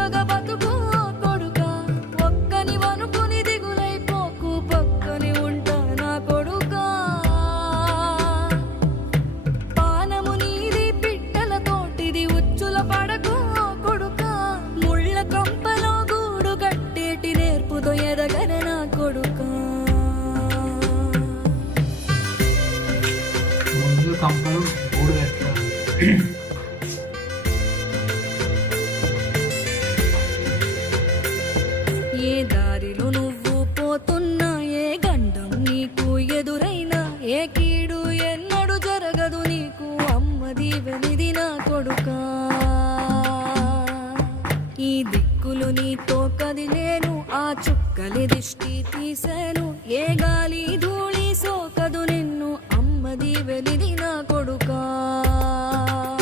చక్కగా బతుకు పక్కని కొడుక. పానము నీది ఉచ్చుల పడకు కొడుక. కొడుక. ముందు కంపలు గూడు కట్టాలి. ఏ దారిలో నువ్వు పోతున్నా ఏ గండం నీకు ఎదురైనా ఏ కీడు ఎన్నడు జరగదు నీకు. అమ్మ దీవెనిది నా కొడుకా. ఈ దిక్కులు నీతో కదిలేను ఆ చుక్కలి దిష్టి తీసాను ఏ గాలి దూ